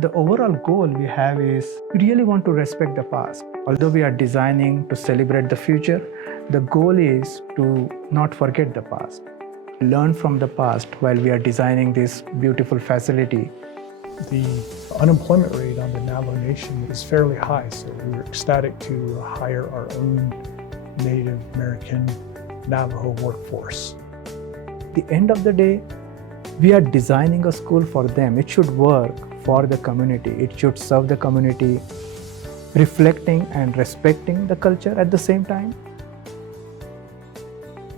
The overall goal we have is we really want to respect the past. Although we are designing to celebrate the future, the goal is to not forget the past. Learn from the past while we are designing this beautiful facility. The unemployment rate on the Navajo Nation is fairly high, so we were ecstatic to hire our own Native American Navajo workforce. At the end of the day, we are designing a school for them. It should work for the community. It should serve the community, reflecting and respecting the culture at the same time.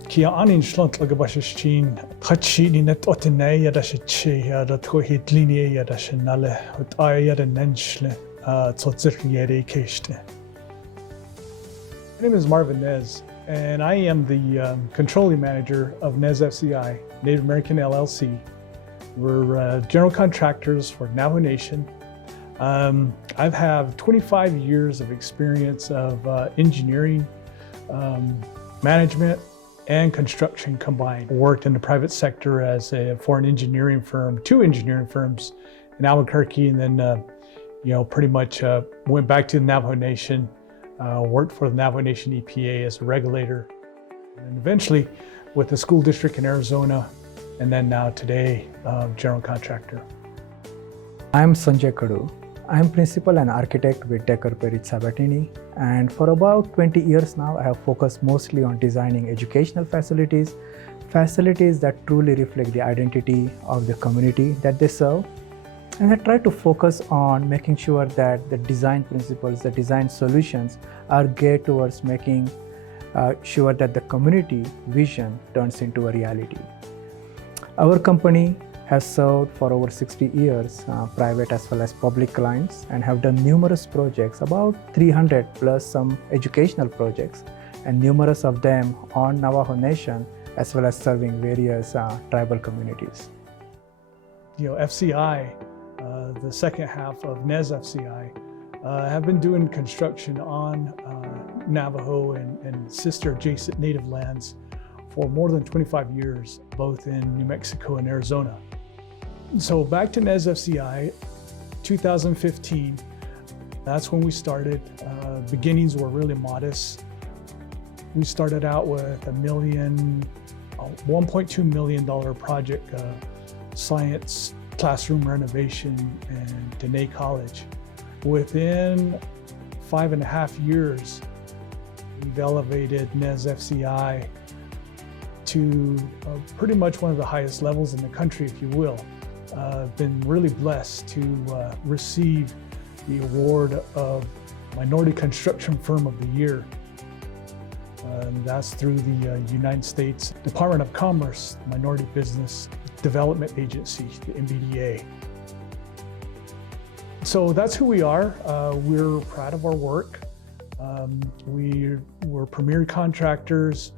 Kia anin shlont lagabashashin, Hachi net otinay yadashichi, Yadatko hitlinia yadashinale, Utaya the Nenchle, Tsotzirkiere Keshte. My name is Marvin Nez, and I am the controlling manager of Nez FCI, Native American LLC. We're general contractors for Navajo Nation. I've had 25 years of experience of engineering, management, and construction combined. Worked in the private sector for an engineering firm, 2 engineering firms in Albuquerque, and then pretty much went back to the Navajo Nation, worked for the Navajo Nation EPA as a regulator, and eventually with the school district in Arizona, and then now today, general contractor. I'm Sanjay Kadu. I'm principal and architect with Decker Perich Sabatini, and for about 20 years now, I have focused mostly on designing educational facilities that truly reflect the identity of the community that they serve. And I try to focus on making sure that the design principles, the design solutions are geared towards making sure that the community vision turns into a reality. Our company has served for over 60 years, private as well as public clients, and have done numerous projects, about 300 plus some educational projects, and numerous of them on Navajo Nation, as well as serving various tribal communities. FCI, the second half of Nez FCI, have been doing construction on Navajo and sister adjacent native lands for more than 25 years, both in New Mexico and Arizona. So back to Nez FCI, 2015, that's when we started. Beginnings were really modest. We started out with $1.2 million project, science classroom renovation in Dene College. Within 5.5 years, we've elevated Nez FCI to pretty much one of the highest levels in the country, if you will. Been really blessed to receive the award of Minority Construction Firm of the Year. That's through the United States Department of Commerce Minority Business Development Agency, the MBDA. So that's who we are. We're proud of our work. We're premier contractors,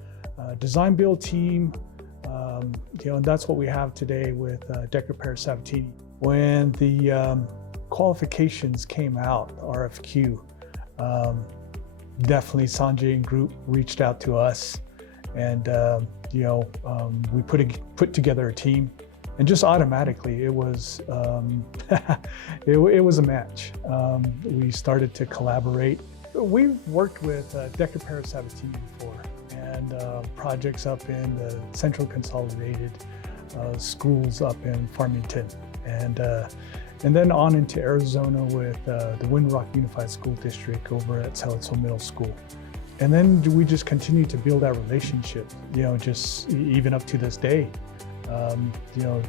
design build team, and that's what we have today with Decker Perich Sabatini. When the qualifications came out, RFQ, definitely Sanjay and group reached out to us, and we put together a team, and just automatically it was it was a match. We started to collaborate. We've worked with Decker Perich Sabatini before, and projects up in the Central Consolidated schools up in Farmington, and then on into Arizona with the Windrock Unified School District over at Saliso Middle School. And then we just continue to build that relationship, just even up to this day,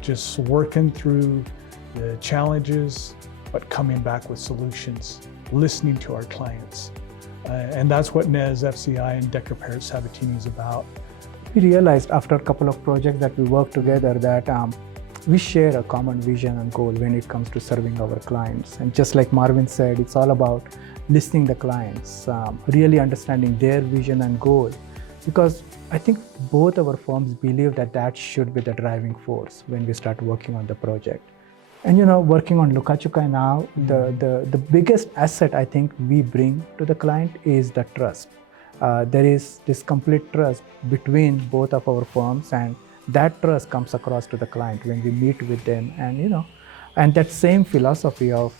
just working through the challenges, but coming back with solutions, listening to our clients. And that's what Nez FCI and Decker Perich Sabatini is about. We realized after a couple of projects that we worked together that we share a common vision and goal when it comes to serving our clients. And just like Marvin said, it's all about listening to the clients, really understanding their vision and goal, because I think both our firms believe that should be the driving force when we start working on the project. And working on Lukachukai now, the biggest asset I think we bring to the client is the trust. There is this complete trust between both of our firms, and that trust comes across to the client when we meet with them. And And that same philosophy of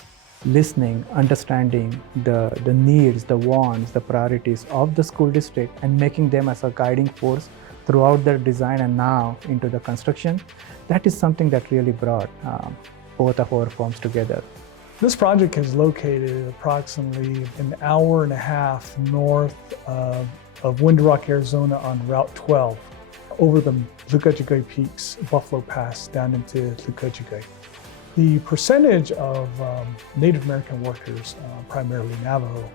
listening, understanding the needs, the wants, the priorities of the school district and making them as a guiding force throughout the design and now into the construction, that is something that really brought both of our firms together. This project is located approximately an hour and a half north of Wind Rock, Arizona on Route 12 over the Lukachukai Peaks, Buffalo Pass down into Lukachukai. The percentage of Native American workers, primarily Navajo,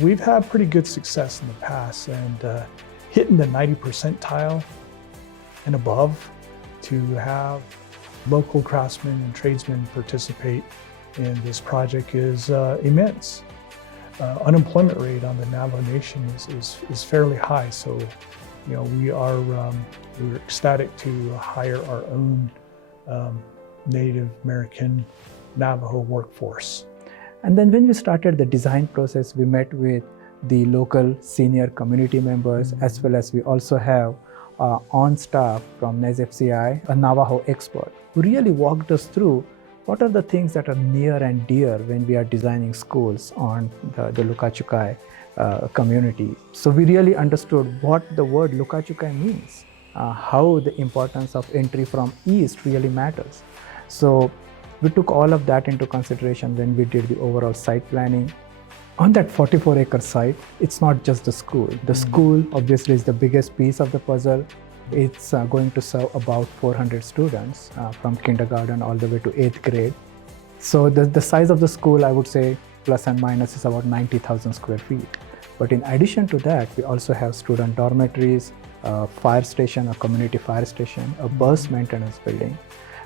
we've had pretty good success in the past and hitting the 90 percentile and above to have local craftsmen and tradesmen participate in this project is immense. Unemployment rate on the Navajo Nation is fairly high, so we're ecstatic to hire our own Native American Navajo workforce. And then when we started the design process, we met with the local senior community members, as well as we also have on staff from FCI, a Navajo expert, who really walked us through what are the things that are near and dear when we are designing schools on the Lukachukai community. So we really understood what the word Lukachukai means, how the importance of entry from east really matters. So we took all of that into consideration when we did the overall site planning. On that 44-acre site, it's not just the school. The school obviously is the biggest piece of the puzzle. It's going to serve about 400 students from kindergarten all the way to 8th grade. So the size of the school, I would say, plus and minus, is about 90,000 square feet. But in addition to that, we also have student dormitories, a fire station, a community fire station, a bus maintenance building,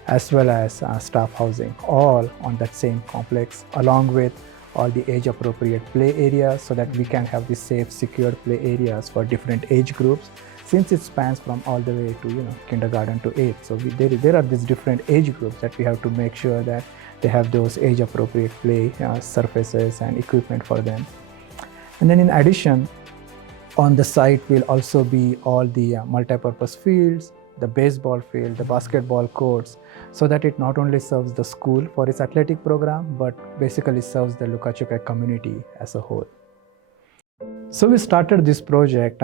as well as staff housing, all on that same complex, along with all the age-appropriate play areas so that we can have the safe, secured play areas for different age groups, since it spans from all the way to kindergarten to 8th. So there are these different age groups that we have to make sure that they have those age-appropriate play surfaces and equipment for them. And then in addition, on the site will also be all the multi-purpose fields, the baseball field, the basketball courts, so that it not only serves the school for its athletic program, but basically serves the Lukachukai community as a whole. So we started this project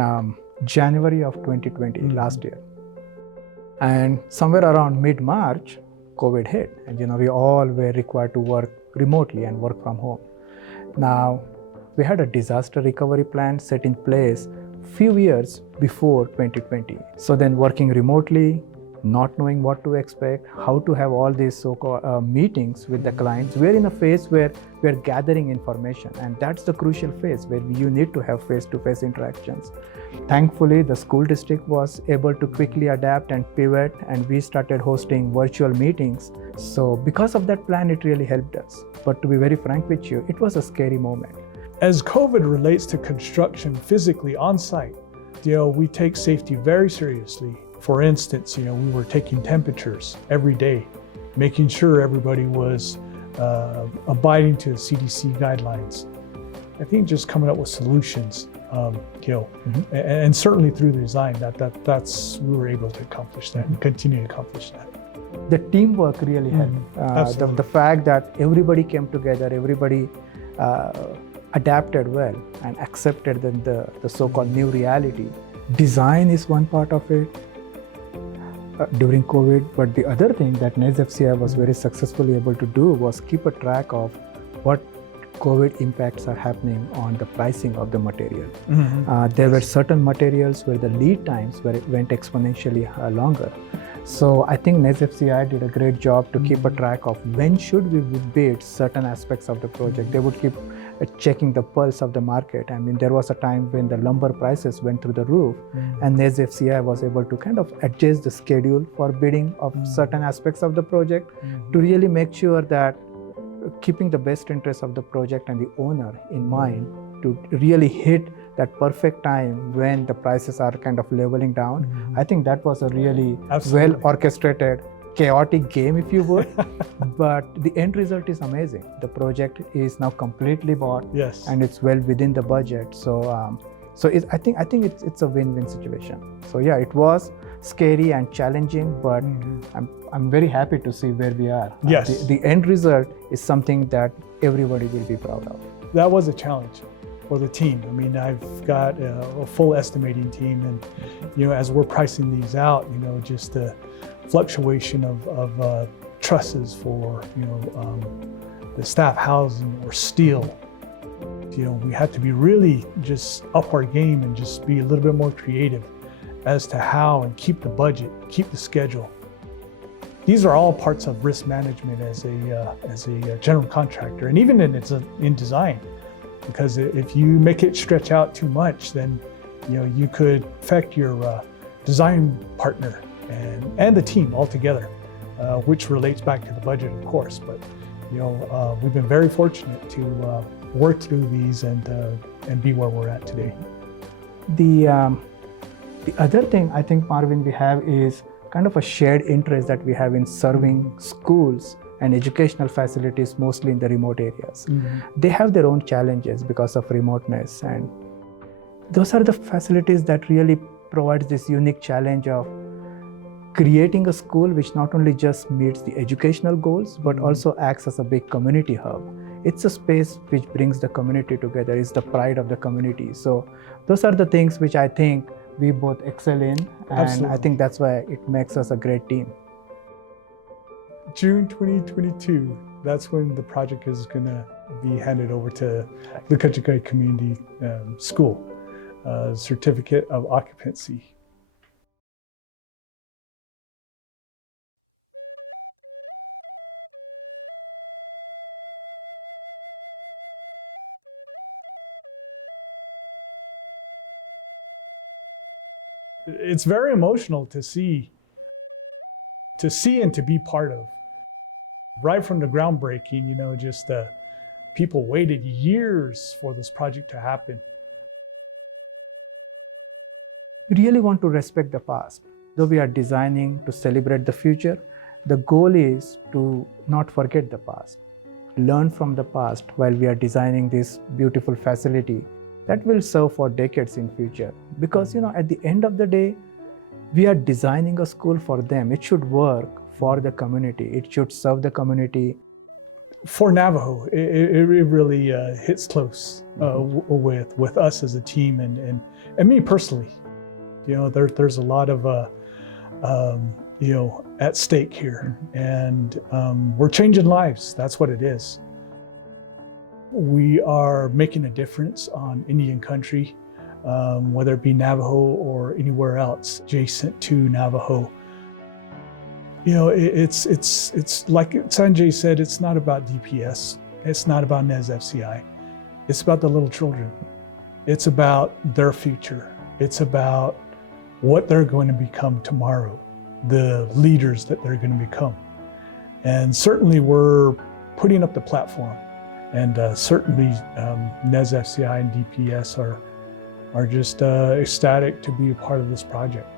January of 2020, last year. And somewhere around mid-March, COVID hit, and we all were required to work remotely and work from home. Now, we had a disaster recovery plan set in place few years before 2020. So then working remotely, not knowing what to expect, how to have all these so-called meetings with the clients, we're in a phase where we're gathering information, and that's the crucial phase where you need to have face-to-face interactions. Thankfully, the school district was able to quickly adapt and pivot, and we started hosting virtual meetings. So because of that plan, it really helped us. But to be very frank with you, it was a scary moment. As COVID relates to construction physically on site, we take safety very seriously. For instance, we were taking temperatures every day, making sure everybody was abiding to CDC guidelines. I think just coming up with solutions, and certainly through the design, that's we were able to accomplish that and continue to accomplish that. The teamwork really helped. The fact that everybody came together, everybody adapted well and accepted the so-called new reality. Design is one part of it during COVID, but the other thing that FCI was very successfully able to do was keep a track of what COVID impacts are happening on the pricing of the material. There were certain materials where the lead times went exponentially longer. So I think FCI did a great job to keep a track of when should we bid certain aspects of the project. They would keep checking the pulse of the market. I mean, there was a time when the lumber prices went through the roof, and FCI was able to kind of adjust the schedule for bidding of certain aspects of the project to really make sure that keeping the best interests of the project and the owner in mind to really hit that perfect time when the prices are kind of leveling down. I think that was a really well orchestrated, chaotic game, if you would. But the end result is amazing. The project is now completely bought, and it's well within the budget. So So I think it's a win-win situation. So yeah, it was scary and challenging, but I'm very happy to see where we are. Yes. The end result is something that everybody will be proud of. That was a challenge for the team. I mean, I've got a full estimating team, and as we're pricing these out, just the fluctuation of trusses for the staff housing or steel. We had to be really just up our game and just be a little bit more creative as to how and keep the budget, keep the schedule. These are all parts of risk management as a general contractor, and even in design, because if you make it stretch out too much, then you could affect your design partner and the team altogether, which relates back to the budget, of course. But we've been very fortunate to work through these and be where we're at today. The other thing I think, Marvin, we have is kind of a shared interest that we have in serving schools and educational facilities, mostly in the remote areas. They have their own challenges because of remoteness, and those are the facilities that really provides this unique challenge of creating a school which not only just meets the educational goals, but also acts as a big community hub. It's a space which brings the community together, it's the pride of the community. So those are the things which I think we both excel in, and Absolutely. I think that's why it makes us a great team. June 2022, that's when the project is going to be handed over to Lukachukai Community School, Certificate of Occupancy. It's very emotional to see and to be part of. Right from the groundbreaking, just people waited years for this project to happen. We really want to respect the past. Though we are designing to celebrate the future, the goal is to not forget the past. Learn from the past while we are designing this beautiful facility that will serve for decades in future. Because at the end of the day, we are designing a school for them. It should work for the community. It should serve the community. For Navajo, it really hits close with us as a team and me personally. There's a lot of at stake here, and we're changing lives. That's what it is. We are making a difference on Indian country, whether it be Navajo or anywhere else adjacent to Navajo. It's like Sanjay said, it's not about DPS. It's not about NES FCI. It's about the little children. It's about their future. It's about what they're going to become tomorrow, the leaders that they're going to become. And certainly we're putting up the platform. And certainly NES FCI and DPS are just ecstatic to be a part of this project.